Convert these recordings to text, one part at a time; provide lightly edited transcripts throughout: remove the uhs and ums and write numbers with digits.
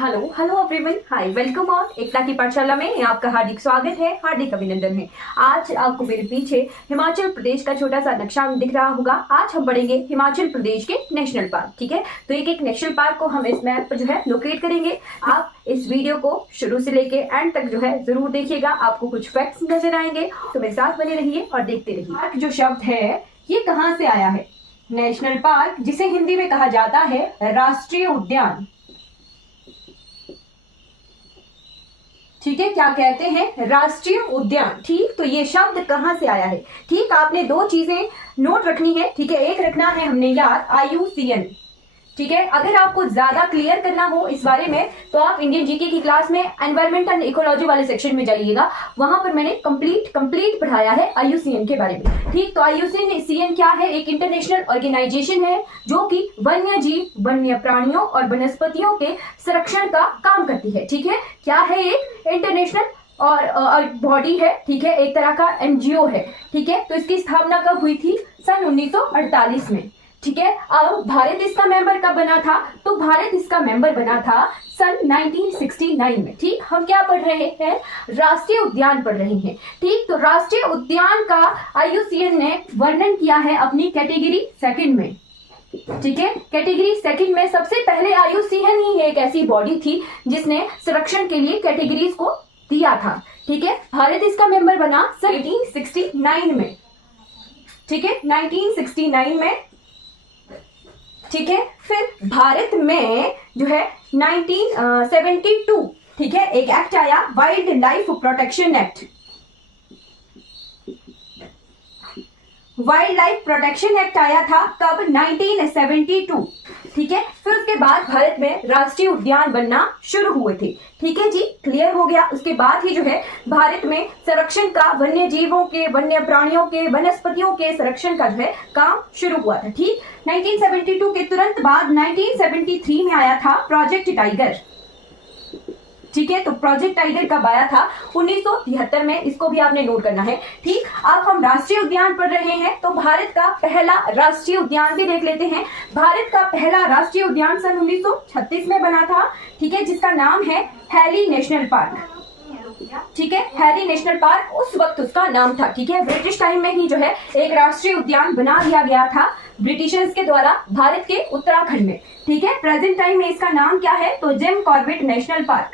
Hello hello everyone, hi, welcome on Ekta की पाठशाला में आपका हार्दिक स्वागत है, हार्दिक अभिनंदन है। आज आपको मेरे पीछे हिमाचल प्रदेश का छोटा सा नक्शा दिख रहा होगा। आज हम पढ़ेंगे हिमाचल प्रदेश के नेशनल पार्क। ठीक है, तो एक एक नेशनल पार्क को हम इस मैप पर जो है लोकेट करेंगे। आप इस वीडियो को शुरू से लेके एंड तक जो है जरूर देखिएगा, आपको कुछ फैक्ट्स नजर आएंगे, तो मेरे साथ बने रहिए और देखते रहिए। पार्क जो शब्द है ये कहाँ से आया है? नेशनल पार्क, जिसे हिंदी में कहा जाता है राष्ट्रीय उद्यान। ठीक है, क्या कहते हैं? राष्ट्रीय उद्यान। ठीक, तो ये शब्द कहां से आया है? ठीक, आपने दो चीजें नोट रखनी है। ठीक है, एक रखना है हमने याद IUCN। ठीक है, अगर आपको ज्यादा क्लियर करना हो इस बारे में तो आप इंडियन जीके की क्लास में एनवायरमेंट एंड इकोलॉजी वाले सेक्शन में जाइएगा, वहां पर मैंने कंप्लीट पढ़ाया है IUCN के बारे में। ठीक, तो IUCN क्या है? एक इंटरनेशनल ऑर्गेनाइजेशन है जो कि वन्य जीव, वन्य प्राणियों और वनस्पतियों के संरक्षण का काम करती है। ठीक है, क्या है? एक इंटरनेशनल और बॉडी है। ठीक है, एक तरह का NGO है। ठीक है, तो इसकी स्थापना कब हुई थी? सन 1948 में। ठीक है, अब भारत इसका मेंबर कब बना था? तो भारत इसका मेंबर बना था सन 1969 में। ठीक, हम क्या पढ़ रहे हैं? राष्ट्रीय उद्यान पढ़ रहे हैं। ठीक, तो राष्ट्रीय उद्यान का IUCN ने वर्णन किया है अपनी कैटेगरी सेकंड में। ठीक है, कैटेगरी सेकंड में सबसे पहले IUCN ही एक ऐसी बॉडी थी जिसने संरक्षण के लिए कैटेगरीज को दिया था। ठीक है, भारत इसका मेंबर बना सन 1969 में। ठीक है, 1969 में। ठीक है, फिर भारत में जो है 1972, ठीक है, एक एक्ट आया, wild life protection act. Wild life protection act आया था कब? 1972। ठीक है, फिर उसके बाद भारत में राष्ट्रीय उद्यान बनना शुरू हुए थे। ठीक है जी, क्लियर हो गया। उसके बाद ही जो है भारत में संरक्षण का, वन्य जीवों के, वन्य प्राणियों के, वनस्पतियों के संरक्षण का जो है काम शुरू हुआ था। ठीक, 1972 के तुरंत बाद 1973 में आया था प्रोजेक्ट टाइगर। ठीक है, तो प्रोजेक्ट टाइगर कब आया था? 1973 में। इसको भी आपने नोट करना है। ठीक, अब हम राष्ट्रीय उद्यान पढ़ रहे हैं तो भारत का पहला राष्ट्रीय उद्यान भी देख लेते हैं। भारत का पहला राष्ट्रीय उद्यान सन 1936 में बना था। ठीक है, जिसका नाम है हैली नेशनल पार्क। ठीक है, हैली नेशनल पार्क उस वक्त उसका नाम था। ठीक है, ब्रिटिश टाइम में ही जो है एक राष्ट्रीय उद्यान बना दिया गया था ब्रिटिशर्स के द्वारा भारत के उत्तराखंड में। ठीक है, प्रेजेंट टाइम में इसका नाम क्या है? तो जिम कॉर्बेट नेशनल पार्क।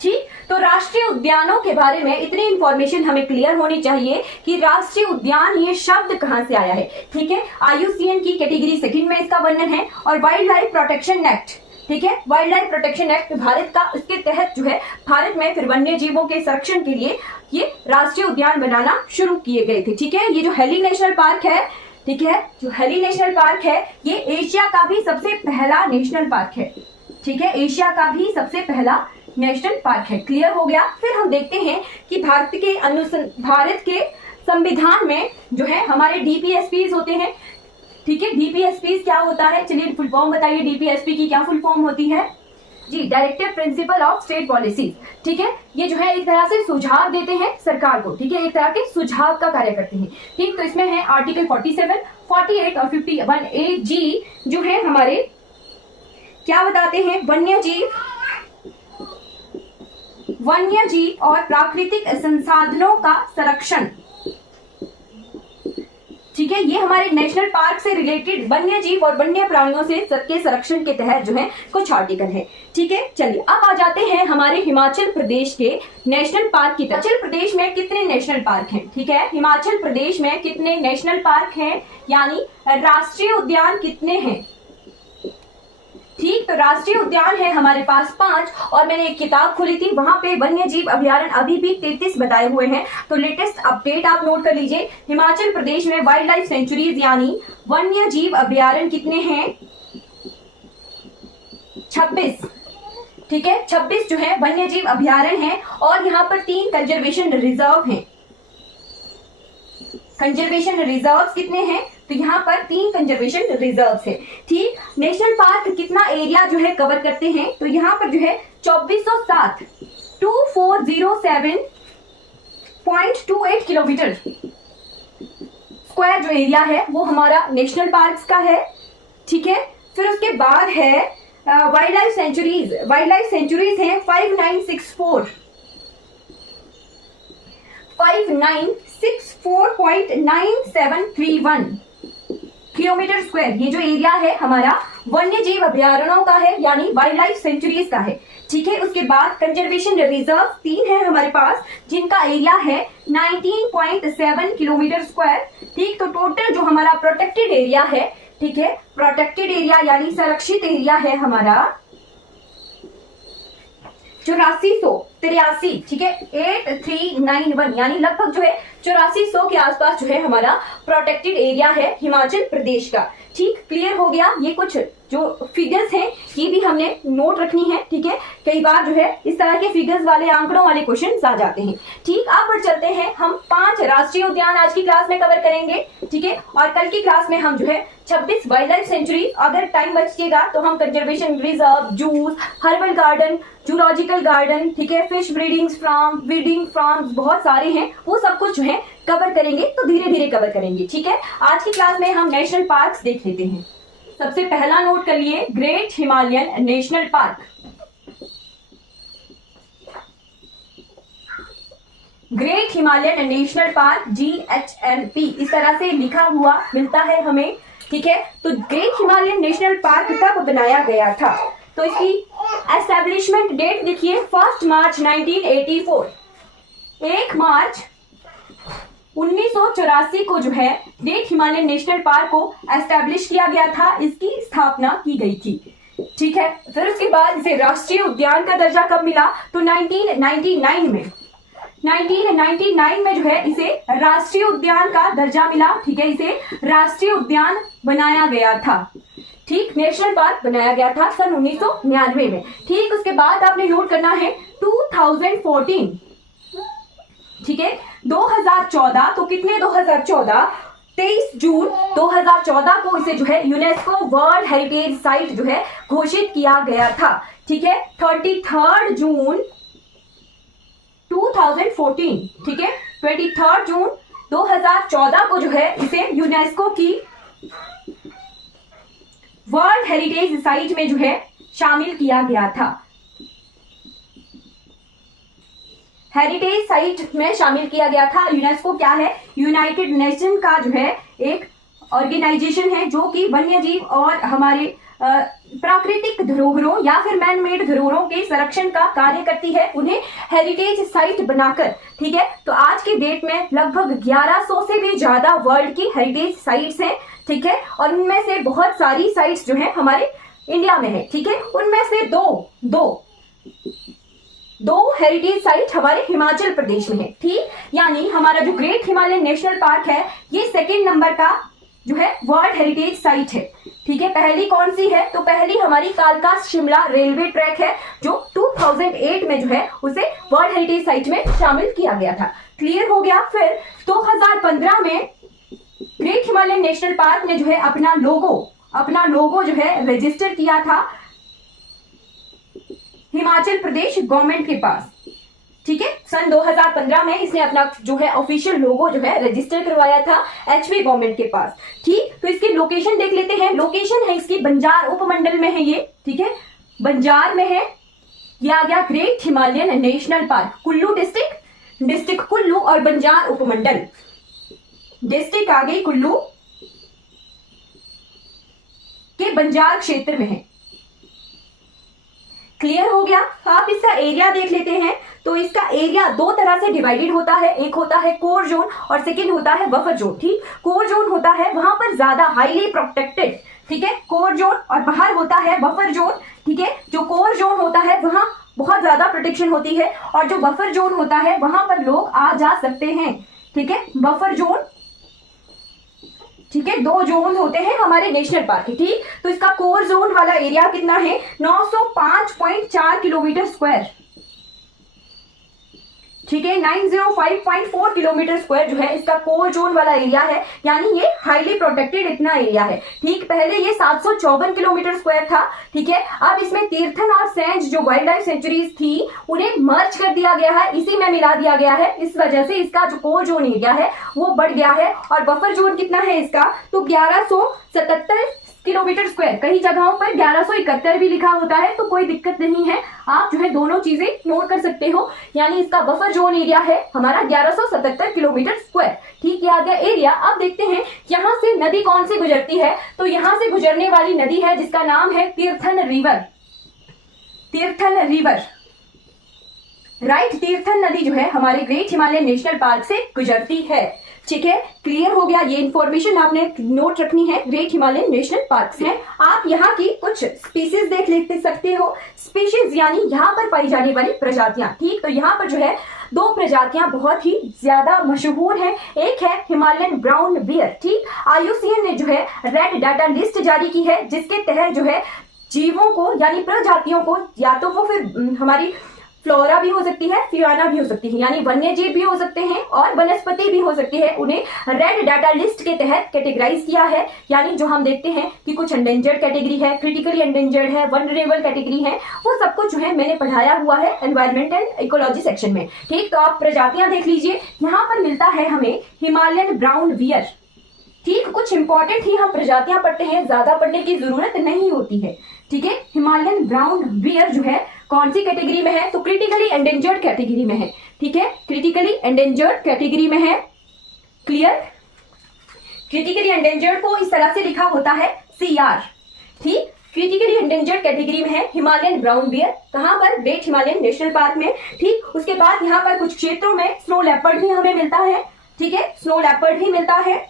ठीक, तो राष्ट्रीय उद्यानों के बारे में इतनी इंफॉर्मेशन हमें क्लियर होनी चाहिए कि राष्ट्रीय उद्यान ये शब्द कहां से आया है। ठीक है, IUCN की कैटेगरी सेकंड में इसका वर्णन है। और वाइल्ड लाइफ प्रोटेक्शन एक्ट, ठीक है, wild life protection act Bharat का, उसके तहत जो है भारत में फिर वन्य जीवों के संरक्षण के लिए ये राष्ट्रीय उद्यान बनाना शुरू किए गए थे। ठीक है, ये जो हैली नेशनल पार्क है, ठीक है, जो हैली नेशनल पार्क है ये एशिया का भी सबसे पहला नेशनल पार्क है। ठीक है, एशिया का भी सबसे पहला नेशनल पार्क है। क्लियर हो गया। फिर हम देखते हैं कि भारत के संविधान में जो है हमारे DPSPs होते हैं। ठीक है, DPSPs क्या होता है? चलिए फुल फॉर्म बताइए, DPSP की क्या फुल फॉर्म होती है? जी, directive principle of state policy. ठीक है, ये जो है एक तरह से सुझाव देते हैं सरकार को। ठीक है, एक तरह के सुझाव का कार्य करते हैं। ठीक, तो इसमें है आर्टिकल 47, 48 और 51A(G) जो है हमारे क्या बताते हैं? वन्य जीव और प्राकृतिक संसाधनों का संरक्षण। ठीक है, ये हमारे नेशनल पार्क से रिलेटेड वन्य जीव और वन्य प्राणियों से सबके संरक्षण के तहत जो है कुछ आर्टिकल है। ठीक है, चलिए अब आ जाते हैं हमारे हिमाचल प्रदेश के नेशनल पार्क की तरफ। हिमाचल प्रदेश में कितने नेशनल पार्क हैं? ठीक है, हिमाचल प्रदेश में कितने नेशनल पार्क हैं, यानी राष्ट्रीय उद्यान कितने हैं? ठीक, तो राष्ट्रीय उद्यान है हमारे पास 5। और मैंने एक किताब खोली थी, वहां पे वन्य जीव अभ्यारण्य अभी भी 33 बताए हुए हैं। तो लेटेस्ट अपडेट आप नोट कर लीजिए। हिमाचल प्रदेश में वाइल्ड लाइफ सेंचुरीज यानी वन्य जीव अभ्यारण्य कितने हैं? 26। ठीक है, 26 जो है वन्य जीव अभ्यारण्य है। और यहाँ पर 3 कंजर्वेशन रिजर्व हैं। कंजर्वेशन रिजर्व कितने हैं? तो यहाँ पर 3 कंजर्वेशन रिजर्व है। ठीक, नेशनल पार्क कितना एरिया जो है कवर करते हैं? तो यहाँ पर जो है 2407 2407.28 किलोमीटर स्क्वायर जो एरिया है वो हमारा नेशनल पार्क का है। ठीक है, फिर उसके बाद है wild life sanctuaries. Wild life sanctuaries है 5964.9731 किलोमीटर स्क्वायर। ये जो एरिया है हमारा वन्य जीव अभ्यारण्यों का है, यानी वाइल्ड लाइफ सेंचुरीज का है। ठीक है, उसके बाद कंजर्वेशन रिजर्व 3 है हमारे पास, जिनका एरिया है 19.7 किलोमीटर स्क्वायर। ठीक, तो टोटल जो हमारा प्रोटेक्टेड एरिया है, ठीक है, प्रोटेक्टेड एरिया यानी संरक्षित एरिया है हमारा 8483, ठीक है, 8391, यानी लगभग जो है 8400 के आसपास जो है हमारा प्रोटेक्टेड एरिया है हिमाचल प्रदेश का। ठीक, क्लियर हो गया। ये कुछ जो फिगर्स हैं ये भी हमने नोट रखनी है। ठीक है, कई बार जो है इस तरह के फिगर्स वाले आंकड़ों वाले क्वेश्चन आ जाते हैं। ठीक, आप बढ़ चलते हैं। हम 5 राष्ट्रीय उद्यान आज की क्लास में कवर करेंगे। ठीक है, और कल की क्लास में हम जो है 26 वाइल्ड लाइफ सेंचुरी, अगर टाइम बचेगा तो हम conservation reserve, zoos, herbal garden, zoological garden, ठीक है, fish breeding farm, breeding farm बहुत सारे हैं, वो सब कुछ जो है कवर करेंगे। तो धीरे धीरे कवर करेंगे। ठीक है, आज की क्लास में हम नेशनल पार्क्स देख लेते हैं। सबसे पहला नोट कर लिए, great Himalayan national park. Great Himalayan national park GHNP इस तरह से लिखा हुआ मिलता है हमें। ठीक है, तो ग्रेट हिमालयन नेशनल पार्क कब बनाया गया था? तो इसकी एस्टेब्लिशमेंट डेट देखिए 1 मार्च 1984। 1 मार्च 1984 को जो है ग्रेट हिमालयन नेशनल पार्क को एस्टैब्लिश किया गया था, इसकी स्थापना की गई थी। ठीक है, फिर उसके बाद इसे राष्ट्रीय उद्यान का दर्जा कब मिला? तो 1999 में। 1999 में जो है इसे राष्ट्रीय उद्यान का दर्जा मिला। ठीक है, इसे राष्ट्रीय उद्यान बनाया गया था। ठीक, नेशनल पार्क बनाया गया था सन 1999 में। ठीक, उसके बाद आपने नोट करना है 2014। ठीक है, 2014, तो कितने 2014? 23 जून 2014 को इसे जो है यूनेस्को वर्ल्ड हेरिटेज साइट जो है घोषित किया गया था। ठीक है, 33 जून 2014, ठीक है, 23 जून 2014 को जो है इसे यूनेस्को की वर्ल्ड हेरिटेज साइट में जो है शामिल किया गया था। हेरिटेज साइट में शामिल किया गया था। यूनेस्को क्या है? यूनाइटेड नेशन का जो है एक ऑर्गेनाइजेशन है जो कि वन्य जीव और हमारे प्राकृतिक धरोहरों या फिर मैन मेड धरोहरों के संरक्षण का कार्य करती है, उन्हें हेरिटेज साइट बनाकर। ठीक है, तो आज की डेट में लगभग 1100 से भी ज्यादा वर्ल्ड की हेरिटेज साइट्स हैं। ठीक है, और उनमें से बहुत सारी साइट्स जो है हमारे इंडिया में है। ठीक है, उनमें से दो हेरिटेज साइट हमारे हिमाचल प्रदेश में है। ठीक, यानी हमारा जो ग्रेट हिमालयन नेशनल पार्क है ये 2nd नंबर का जो है वर्ल्ड हेरिटेज साइट है। ठीक है, पहली कौन सी है? तो पहली हमारी कालका शिमला रेलवे ट्रैक है जो 2008 में जो है उसे वर्ल्ड हेरिटेज साइट में शामिल किया गया था। क्लियर हो गया। फिर 2015 में ग्रेट हिमालयन नेशनल पार्क ने जो है अपना लोगो जो है रजिस्टर किया था हिमाचल प्रदेश गवर्नमेंट के पास। ठीक है, सन 2015 में इसने अपना जो है ऑफिशियल लोगो जो है रजिस्टर करवाया था HV गवर्नमेंट के पास। ठीक, तो इसकी लोकेशन देख लेते हैं। लोकेशन है इसकी बंजार उपमंडल में है ये। ठीक है, बंजार में है। ये आ गया great Himalayan national park. Kullu district Kullu और बंजार उपमंडल। डिस्ट्रिक्ट आ गई कुल्लू के बंजार क्षेत्र में है। क्लियर हो गया। आप इसका एरिया देख लेते हैं। तो इसका एरिया 2 तरह से डिवाइडेड होता है। एक होता है कोर जोन और सेकंड होता है बफर जोन। ठीक, कोर जोन होता है वहां पर ज्यादा हाईली प्रोटेक्टेड, ठीक है, कोर जोन, और बाहर होता है बफर जोन। ठीक है, जो कोर जोन होता है वहां बहुत ज्यादा प्रोटेक्शन होती है और जो बफर जोन होता है वहां पर लोग आ जा सकते हैं। ठीक है, बफर जोन, ठीक है, 2 जोन होते हैं हमारे नेशनल पार्क के। ठीक, तो इसका कोर जोन वाला एरिया कितना है? 905.4 किलोमीटर स्क्वायर। ठीक है, 905.4 किलोमीटर स्क्वायर जो है इसका कोर जोन वाला एरिया है, यानी ये हाईली प्रोटेक्टेड इतना एरिया है। ठीक, पहले ये 754 किलोमीटर स्क्वायर था। ठीक है, अब इसमें तीर्थन और सेंज जो वाइल्ड लाइफ सेंचुरीज थी उन्हें मर्ज कर दिया गया है, इसी में मिला दिया गया है। इस वजह से इसका जो कोर जोन एरिया है वो बढ़ गया है। और बफर जोन कितना है इसका? तो 1177 किलोमीटर स्क्वायर, कई जगहों पर 1171 भी लिखा होता है, तो कोई दिक्कत नहीं है, आप जो है दोनों चीजें नोट कर सकते हो। यानी इसका बफर जोन एरिया है हमारा 1177 किलोमीटर स्क्वायर। ठीक, ये आ गया एरिया। अब देखते हैं यहाँ से नदी कौन सी गुजरती है, तो यहाँ से गुजरने वाली नदी है जिसका नाम है Tirthan river. Tirthan river, right, Tirthan नदी जो है हमारे ग्रेट हिमालयन नेशनल पार्क से गुजरती है। ठीक है, क्लियर हो गया, ये इन्फॉर्मेशन आपने नोट रखनी है ग्रेट हिमालयन नेशनल पार्क से। आप यहाँ की कुछ स्पीसीज देख सकते हो। स्पीशीज यानी यहाँ पर पाई जाने वाली प्रजातियां। ठीक, तो यहाँ पर जो है दो प्रजातियां बहुत ही ज्यादा मशहूर हैं। एक है हिमालयन ब्राउन बियर। ठीक, IUCN ने जो है रेड डाटा लिस्ट जारी की है, जिसके तहत जो है जीवों को यानी प्रजातियों को, या तो वो फिर हमारी फ्लोरा भी हो सकती है, फियाना भी हो सकती है, यानी वन्य जीव भी हो सकते हैं और वनस्पति भी हो सकती है, उन्हें रेड डाटा लिस्ट के तहत कैटेगराइज किया है। यानी जो हम देखते हैं कि कुछ एंडेंजर्ड कैटेगरी है, क्रिटिकली एंडेंजर्ड है, वनरेबल कैटेगरी है, वो सब कुछ जो है मैंने पढ़ाया हुआ है एनवायरमेंट एंड इकोलॉजी सेक्शन में। ठीक, तो आप प्रजातियां देख लीजिए। यहाँ पर मिलता है हमें हिमालयन ब्राउन बियर। ठीक, कुछ इंपॉर्टेंट ही हम प्रजातियां पढ़ते हैं, ज्यादा पढ़ने की जरूरत नहीं होती है। ठीक है, हिमालयन ब्राउन बियर जो है कौन सी कैटेगरी में है, तो क्रिटिकली एंडेंजर्ड कैटेगरी में है। ठीक है, क्रिटिकली एंडेंजर्ड कैटेगरी में है। क्लियर, क्रिटिकली एंडेंजर्ड को इस तरह से लिखा होता है CR। ठीक, क्रिटिकली एंडेंजर्ड कैटेगरी में है हिमालयन ब्राउन बियर। कहां पर, ग्रेट हिमालयन नेशनल पार्क में। ठीक, उसके बाद यहाँ पर कुछ क्षेत्रों में स्नो लेपर्ड भी हमें मिलता है। ठीक है, स्नो लेपर्ड भी मिलता है,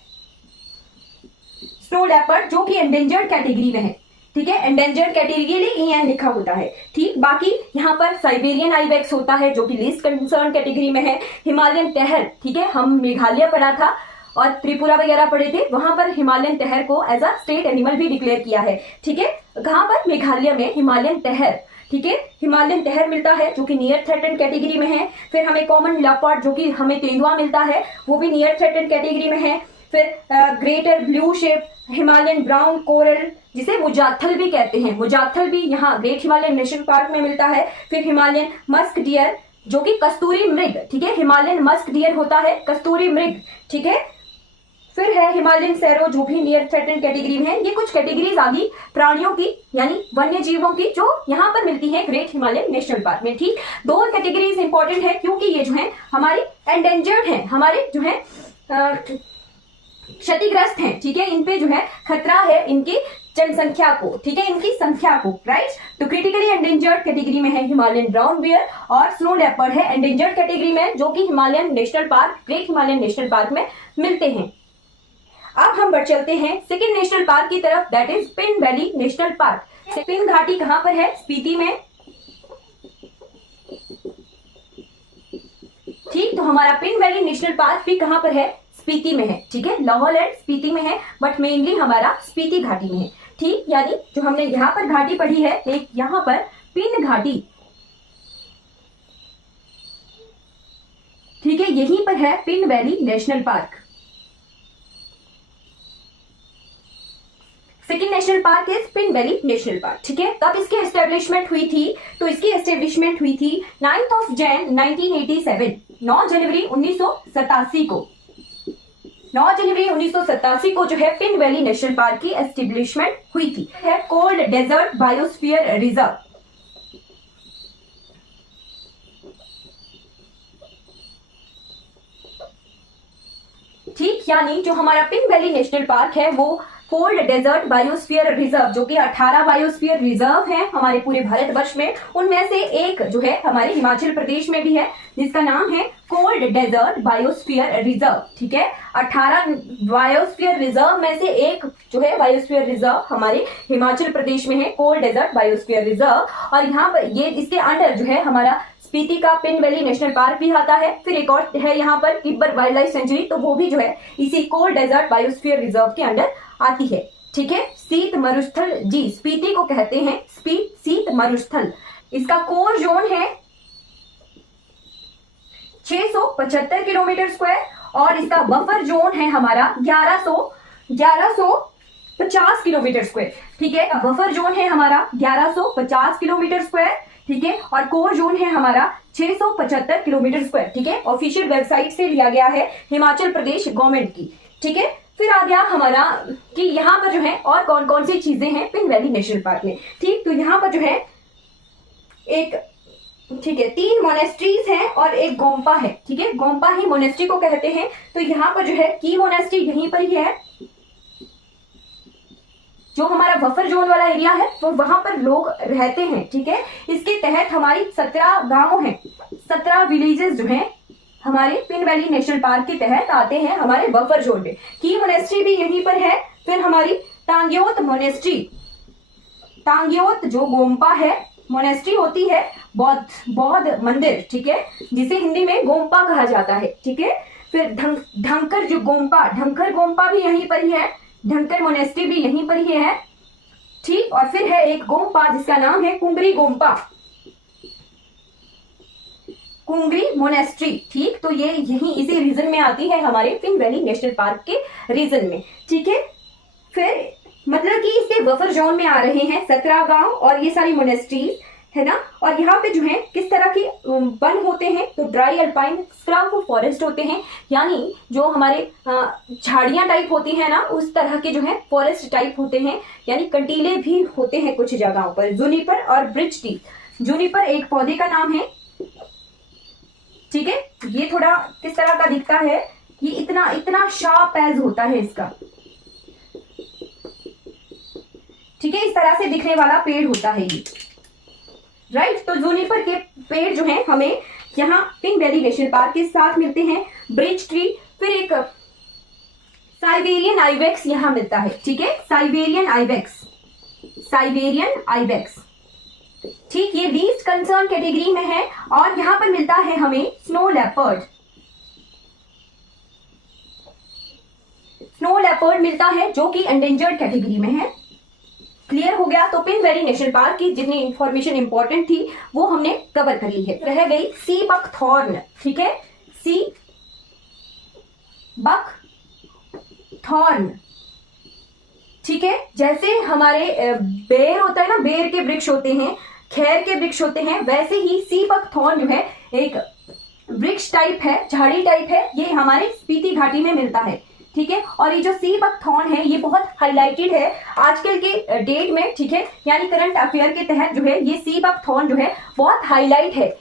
स्नो लेपर्ड जो कि एंडेंजर्ड कैटेगरी में है। ठीक है, एंडेंजर्ड कैटेगरी EN लिखा होता है। ठीक, बाकी यहाँ पर साइबेरियन आइबेक्स होता है जो कि लीस्ट कंसर्न कैटेगरी में है। हिमालयन टहर, ठीक है, हम मेघालय पढ़ा था और त्रिपुरा वगैरह पढ़े थे, वहां पर हिमालयन टहर को एज अ स्टेट एनिमल भी डिक्लेयर किया है। ठीक है, कहां पर, मेघालय में हिमालयन टहर। ठीक है, हिमालयन टहर मिलता है जो कि नियर थ्रेटेंड कैटेगरी में है। फिर हमें कॉमन लेपर्ड जो कि हमें तेंदुआ मिलता है, वो भी नियर थ्रेटेंड कैटेगरी में है। फिर greater blue shape Himalayan brown coral, जिसे मुजाथल भी कहते हैं, मुजाथल भी यहाँ ग्रेट हिमालयन नेशनल पार्क में मिलता है। फिर हिमालयन मस्क डियर जो कि कस्तूरी मृग। ठीक है, हिमालयन मस्क डियर होता है कस्तूरी मृग। ठीक है, फिर है हिमालयन सैरो जो भी नियर थ्रेटेंड कैटेगरी में है। ये कुछ कैटेगरीज आ गई प्राणियों की यानी वन्य जीवों की, जो यहाँ पर मिलती है ग्रेट हिमालयन नेशनल पार्क में। ठीक, दो कैटेगरीज इंपॉर्टेंट है क्योंकि ये जो है हमारी एंडेंजर्ड है, हमारे जो है क्षतिग्रस्त हैं। ठीक है, इन पे जो है खतरा है इनकी जनसंख्या को। ठीक है, इनकी संख्या को, राइट। तो क्रिटिकली एंडेंजर्ड कैटेगरी में है हिमालयन ब्राउन बियर और स्नो लेपर्ड है एंडेंजर्ड कैटेगरी में, जो कि Himalayan national park, great Himalayan national park में मिलते हैं। अब हम बढ़ चलते हैं सेकेंड नेशनल पार्क की तरफ, that is pin valley national park. Pin घाटी कहां पर है, स्पीति में। ठीक, तो हमारा पिन वैली नेशनल पार्क भी कहां पर है, स्पीति में है। ठीक है, लाहौल एंड स्पीति में है, बट मेनली हमारा स्पीति घाटी में है। ठीक, यानी जो हमने यहाँ पर घाटी पढ़ी है, एक यहाँ पर पिन घाटी। ठीक है, यहीं पर है Pin valley national park. Second national park is pin valley national park. ठीक है, कब इसकी एस्टेब्लिशमेंट हुई थी, तो इसकी एस्टेब्लिशमेंट हुई थी 9 जनवरी 1987, 9 जनवरी 1987 को। 9 जनवरी 1987 को जो है पिन वैली नेशनल पार्क की एस्टेब्लिशमेंट हुई थी। है कोल्ड डेजर्ट बायोस्फीयर रिजर्व। ठीक, यानी जो हमारा पिन वैली नेशनल पार्क है वो कोल्ड डेजर्ट बायोस्फीयर रिजर्व, जो कि 18 बायोस्फीयर रिजर्व है हमारे पूरे भारतवर्ष में, उनमें से एक जो है हमारे हिमाचल प्रदेश में भी है, जिसका नाम है कोल्ड डेजर्ट बायोस्फीयर रिजर्व। ठीक है, 18 बायोस्फीयर रिजर्व में से एक जो है बायोस्फीयर रिजर्व हमारे हिमाचल प्रदेश में है, कोल्ड डेजर्ट बायोस्फीयर रिजर्व। और यहाँ पर ये इसके अंडर जो है हमारा स्पीति का पिन वैली नेशनल पार्क भी आता है। फिर एक और है यहाँ पर किब्बर वाइल्ड लाइफ सेंचुरी, तो वो भी जो है इसी कोल्ड डेजर्ट बायोस्फीयर रिजर्व के अंडर आती है। ठीक है, शीत मरुस्थल जी स्पीति को कहते हैं, शीत मरुस्थल। इसका कोर जोन है 675 किलोमीटर स्क्वायर और इसका बफर जोन है हमारा 1150 किलोमीटर स्क्वायर। ठीक है, बफर जोन है हमारा 1150 किलोमीटर स्क्वायर। ठीक है, और कोर जोन है हमारा 675 किलोमीटर स्क्वायर। ठीक है, ऑफिशियल वेबसाइट से लिया गया है हिमाचल प्रदेश गवर्नमेंट की। ठीक है, फिर आ गया हमारा कि यहाँ पर जो है और कौन कौन सी चीजें हैं पिन वैली नेशनल पार्क में। ठीक, तो यहाँ पर जो है एक, ठीक है, 3 मोनेस्ट्रीज हैं और एक गोम्पा है। ठीक है, गोम्पा ही मोनेस्ट्री को कहते हैं। तो यहाँ पर जो है की मोनेस्ट्री यहीं पर ही है, जो हमारा बफर जोन वाला एरिया है वो वहां पर लोग रहते हैं। ठीक है, इसके तहत हमारी 17 गांव हैं, 17 विलेजेस जो हैं हमारे पिन वैली नेशनल पार्क के तहत आते हैं हमारे बफर जोन में। की मोनेस्ट्री भी यहीं पर है। फिर हमारी टांग्योत मोनेस्ट्री, टांग्योत जो गोम्पा है मोनेस्ट्री होती है, बौद्ध मंदिर, ठीक है, जिसे हिंदी में गोम्पा कहा जाता है। ठीक है, फिर ढंकर जो गोम्पा, ढंकर गोम्पा भी यहीं पर ही है, ढंकर मोनेस्ट्री भी यहीं पर ही है। ठीक, और फिर है एक गोम्पा जिसका नाम है कुंगरी गोम्पा, कुंगरी मोनेस्ट्री। ठीक, तो ये यही इसी रीजन में आती है हमारे पिन वैली नेशनल पार्क के रीजन में। ठीक है, फिर मतलब कि इसके बफर जोन में आ रहे हैं 17 गांव और ये सारी मोनेस्ट्रीज है ना। और यहाँ पे जो है किस तरह की वन होते हैं, तो ड्राई अल्पाइन स्क्रब फॉरेस्ट होते हैं, यानी जो हमारे झाड़ियां टाइप होती है ना, उस तरह के जो है फॉरेस्ट टाइप होते हैं, यानी कंटीले भी होते हैं कुछ जगहों पर। जूनिपर और ब्रिज टी, जूनिपर एक पौधे का नाम है। ठीक है, ये थोड़ा किस तरह का दिखता है, ये इतना इतना शार्प एज होता है इसका। ठीक है, इस तरह से दिखने वाला पेड़ होता है ये, राइट। तो जूनिपर के पेड़ जो हैं हमें यहाँ पिन वैली नेशनल पार्क के साथ मिलते हैं। ब्रिज ट्री, फिर एक साइबेरियन आइबेक्स यहाँ मिलता है। ठीक है, साइबेरियन आइबेक्स, साइबेरियन आइबेक्स। ठीक, ये लीस्ट कंसर्न कैटेगरी में है। और यहाँ पर मिलता है हमें स्नो लेपर्ड, स्नो लेपर्ड मिलता है जो कि एंडेंजर्ड कैटेगरी में है। क्लियर हो गया। तो पिन वैली नेशनल पार्क की जितनी इंफॉर्मेशन इंपॉर्टेंट थी वो हमने कवर कर ली है। रह गई सी बक थॉर्न। ठीक है, सी बक थॉर्न। ठीक है, जैसे हमारे बेर होता है ना, बेर के वृक्ष होते हैं, खैर के वृक्ष होते हैं, वैसे ही सी बक थॉर्न जो है एक वृक्ष टाइप है, झाड़ी टाइप है, ये हमारे स्पीति घाटी में मिलता है। ठीक है, और ये जो सी बकथॉर्न है ये बहुत हाईलाइटेड है आजकल के डेट में। ठीक है, यानी करंट अफेयर के तहत जो है ये सी बकथॉर्न जो है बहुत हाईलाइट है।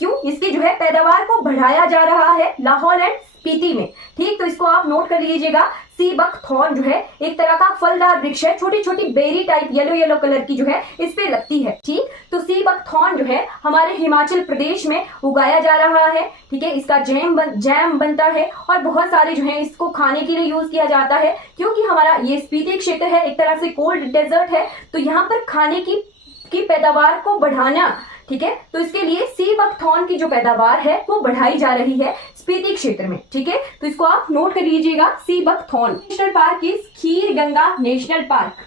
क्यों? इसकी जो है पैदावार को बढ़ाया जा रहा है लाहौल एंड स्पीति में। ठीक, तो इसको आप नोट कर लीजिएगा। सी बकथॉर्न जो है एक तरह का फलदार वृक्ष है, छोटी छोटी berry type yellow yellow colour की जो है इस पे लगती है। ठीक, तो सी बकथॉर्न जो है हमारे हिमाचल प्रदेश में उगाया जा रहा है। ठीक है, इसका जैम बनता है और बहुत सारे जो है इसको खाने के लिए यूज किया जाता है, क्योंकि हमारा ये स्पीति क्षेत्र है, एक तरह से कोल्ड डेजर्ट है, तो यहाँ पर खाने की पैदावार को बढ़ाना, ठीक है, तो इसके लिए सी बकथॉर्न की जो पैदावार है वो बढ़ाई जा रही है स्पीति क्षेत्र में। ठीक है, तो इसको आप नोट कर लीजिएगा। Sea buckthorn national park is Kheer Ganga national park.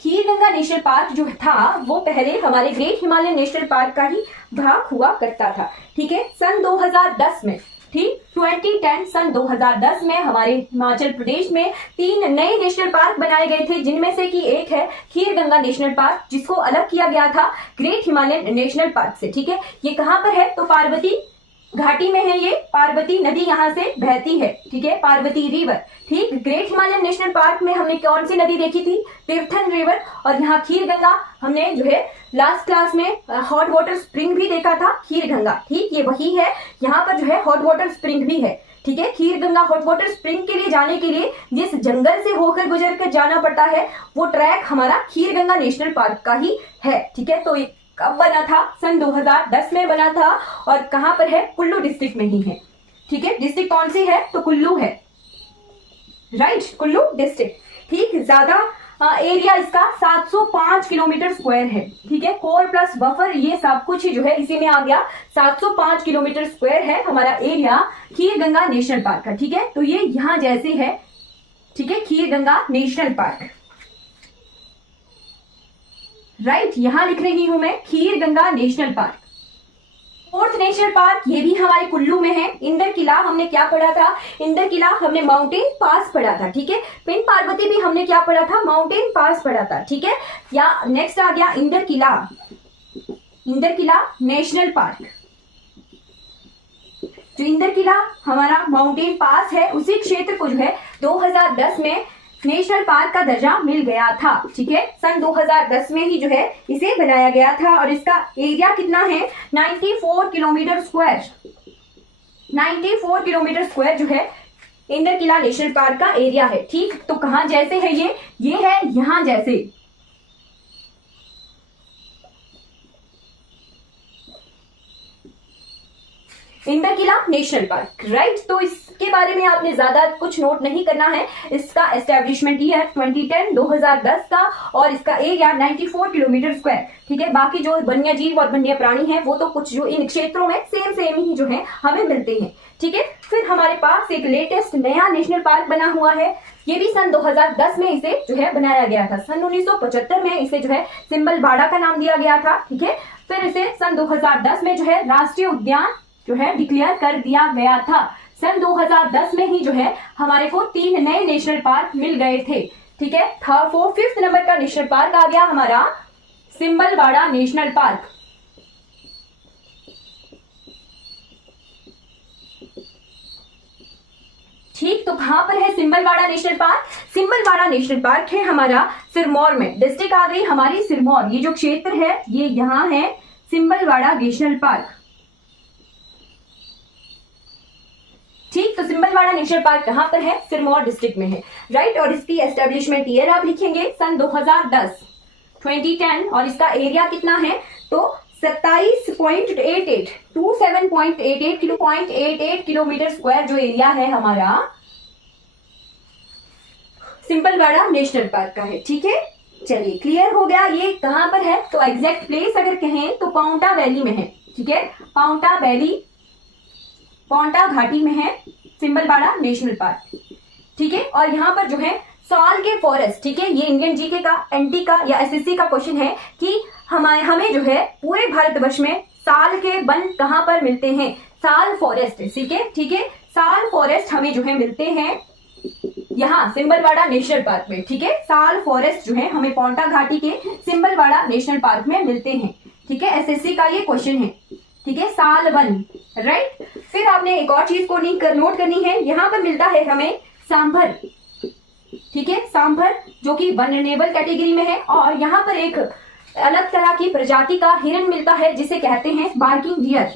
Kheer Ganga national park जो था वो पहले हमारे ग्रेट हिमालयन नेशनल पार्क का ही भाग हुआ करता था। ठीक है, सन 2010 में, ठीक 2010 सन 2010 में हमारे हिमाचल प्रदेश में 3 नए नेशनल पार्क बनाए गए थे, जिनमें से कि एक है खीर गंगा नेशनल पार्क, जिसको अलग किया गया था ग्रेट हिमालयन नेशनल पार्क से। ठीक है, ये कहां पर है, तो पार्वती घाटी में है, ये पार्वती नदी यहाँ से बहती है। ठीक है, पार्वती रिवर। ठीक, ग्रेट हिमालयन नेशनल पार्क में हमने कौन सी नदी देखी थी, तीर्थन रिवर, और यहाँ खीर गंगा हमने जो है लास्ट क्लास में हॉट वाटर स्प्रिंग भी देखा था, खीर गंगा। ठीक, ये वही है, यहाँ पर जो है हॉट वाटर स्प्रिंग भी है। ठीक है, Kheer Ganga hot water spring के लिए जाने के लिए जिस जंगल से होकर गुजर कर जाना पड़ता है वो ट्रैक हमारा खीर गंगा नेशनल पार्क का ही है। ठीक है, तो कब बना था, सन 2010 में बना था, और कहां पर है, कुल्लू डिस्ट्रिक्ट में ही है। ठीक है, डिस्ट्रिक्ट कौन सी है, तो कुल्लू है, राइट, कुल्लू डिस्ट्रिक्ट। ठीक, ज्यादा एरिया इसका 705 किलोमीटर स्क्वायर है। ठीक है, कोर प्लस बफर ये सब कुछ ही जो है इसी में आ गया। 705 किलोमीटर स्क्वायर है हमारा एरिया खीर गंगा नेशनल पार्क का। ठीक है, तो ये यहां जैसे है। ठीक है, Kheer Ganga national park, right, यहां लिख रही हूं मैं Kheer Ganga national park. Fourth national park ये भी हमारे कुल्लू में है। इंदर किला हमने क्या पढ़ा था, इंदर किला हमने माउंटेन पास पढ़ा था। ठीक है, पिन पार्वती भी हमने क्या पढ़ा था, माउंटेन पास पढ़ा था। ठीक है, या नेक्स्ट आ गया इंदर किला, इंदर किला नेशनल पार्क। जो इंदर किला हमारा माउंटेन पास है, उसी क्षेत्र को जो है 2010 में नेशनल पार्क का दर्जा मिल गया था। ठीक है, सन 2010 में ही जो है इसे बनाया गया था और इसका एरिया कितना है 94 किलोमीटर स्क्वायर। 94 किलोमीटर स्क्वायर जो है इंदर किला नेशनल पार्क का एरिया है। ठीक, तो कहां जैसे है ये है यहां जैसे। Inder Kila national park, right. तो इसके बारे में आपने ज्यादा कुछ नोट नहीं करना है। इसका एस्टेब्लिशमेंट ईयर 2010 का और इसका एरिया 94 किलोमीटर स्क्वायर। ठीक है, बाकी जो वन्य जीव और वन्य प्राणी हैं वो तो कुछ जो इन क्षेत्रों में सेम ही जो है हमें मिलते हैं। ठीक है, फिर हमारे पास एक लेटेस्ट नया नेशनल पार्क बना हुआ है। ये भी सन 2010 में इसे जो है बनाया गया था। सन 1975 में इसे जो है सिंबलबाड़ा का नाम दिया गया था। ठीक है, फिर इसे सन 2010 में जो है राष्ट्रीय उद्यान जो है डिक्लेयर कर दिया गया था। सन 2010 में ही जो है हमारे को 3 नए नेशनल पार्क मिल गए थे। ठीक है, 5th नंबर का नेशनल पार्क आ गया हमारा सिंबलबाड़ा नेशनल पार्क। ठीक, तो कहां पर है सिंबलबाड़ा नेशनल पार्क? सिंबलबाड़ा नेशनल पार्क है हमारा सिरमौर में। डिस्ट्रिक्ट आ गई हमारी सिरमौर। ये जो क्षेत्र है ये यहाँ है सिंबलबाड़ा नेशनल पार्क। ठीक, तो सिंबलबाड़ा नेशनल पार्क कहां पर है? सिरमौर डिस्ट्रिक्ट में है, राइट। और इसकी एस्टेब्लिशमेंट ईयर आप लिखेंगे सन 2010 और इसका एरिया कितना है तो 27.88 किलोमीटर स्क्वायर जो एरिया है हमारा सिंबलबाड़ा नेशनल पार्क का है। ठीक है, चलिए क्लियर हो गया। ये कहां पर है तो एग्जैक्ट प्लेस अगर कहें तो पाउंटा वैली में है। ठीक है, पाउंटा घाटी में है सिंबलबाड़ा नेशनल पार्क। ठीक है, और यहाँ पर जो है साल के फॉरेस्ट। ठीक है, ये इंडियन जीके का, एनटी का या एसएससी का क्वेश्चन है कि हमें जो है पूरे भारतवर्ष में साल के वन कहां पर मिलते हैं? साल फॉरेस्ट। ठीक है, साल फॉरेस्ट हमें जो है मिलते हैं यहाँ सिंबलबाड़ा नेशनल पार्क में। ठीक है, साल फॉरेस्ट जो है हमें पाउंटा घाटी के सिंबलबाड़ा नेशनल पार्क में मिलते हैं। ठीक है, एसएससी का ये क्वेश्चन है। ठीक है, साल वन, राइट। फिर आपने एक और चीज को नोट करनी है, यहाँ पर मिलता है हमें सांभर। ठीक है, सांभर जो कि वनरेबल कैटेगरी में है। और यहाँ पर एक अलग तरह की प्रजाति का हिरन मिलता है जिसे कहते हैं बार्किंग डियर।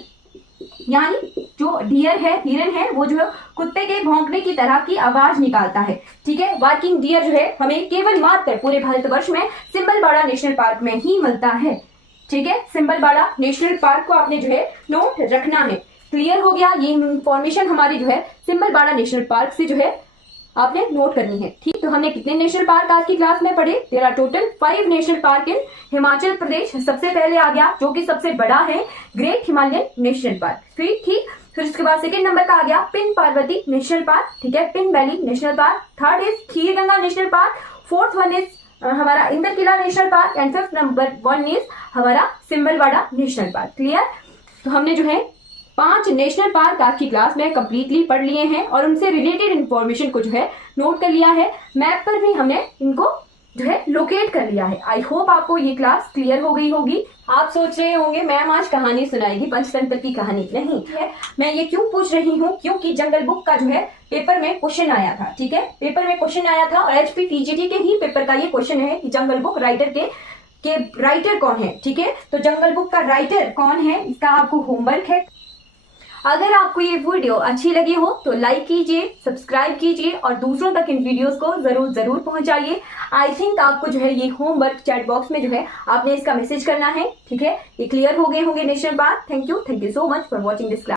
यानी जो डियर है, हिरन है, वो जो है कुत्ते के भौंकने की तरह की आवाज निकालता है। ठीक है, बार्किंग डियर जो है हमें केवल मात्र पूरे भारतवर्ष में सिंबलबाड़ा नेशनल पार्क में ही मिलता है। ठीक है, सिंबलबाड़ा नेशनल पार्क को आपने जो है नोट रखना है। क्लियर हो गया? ये इंफॉर्मेशन हमारी जो है सिंबलबाड़ा नेशनल पार्क से जो है आपने नोट करनी है। ठीक, तो हमने कितने नेशनल पार्क आज की क्लास में पढ़े? There are total 5 national park in Himachal Pradesh. सबसे पहले आ गया जो कि सबसे बड़ा है ग्रेट हिमालयन नेशनल पार्क। फिर उसके बाद सेकंड नंबर का आ गया पिन पार्वती नेशनल पार्क। ठीक है, Pin valley national park. Third is Kheer Ganga national park. Fourth one is हमारा Inder Kila national park and 5th number 1 is हमारा सिंबलबाड़ा नेशनल पार्क। क्लियर? तो हमने जो है 5 नेशनल पार्क आज की क्लास में कंप्लीटली पढ़ लिए हैं और उनसे रिलेटेड इंफॉर्मेशन को जो है नोट कर लिया है। मैप पर भी हमने इनको जो है लोकेट कर लिया है। आई होप आपको ये क्लास क्लियर हो गई होगी। आप सोच रहे होंगे मैम आज कहानी सुनाएगी, पंचतंत्र की कहानी। नहीं है, मैं ये क्यों पूछ रही हूँ क्योंकि जंगल बुक का जो है पेपर में क्वेश्चन आया था। ठीक है, पेपर में क्वेश्चन आया था और एचपी टीजीटी के ही पेपर का ये क्वेश्चन है कि जंगल बुक राइटर के राइटर कौन है। ठीक है, तो जंगल बुक का राइटर कौन है इसका आपको होमवर्क है। अगर आपको ये वीडियो अच्छी लगी हो तो लाइक कीजिए, सब्सक्राइब कीजिए और दूसरों तक इन वीडियोस को जरूर पहुंचाइए। आई थिंक आपको जो है ये होमवर्क चैट बॉक्स में जो है आपने इसका मैसेज करना है। ठीक है, ये क्लियर हो गए होंगे national park. Thank you so much for watching this class.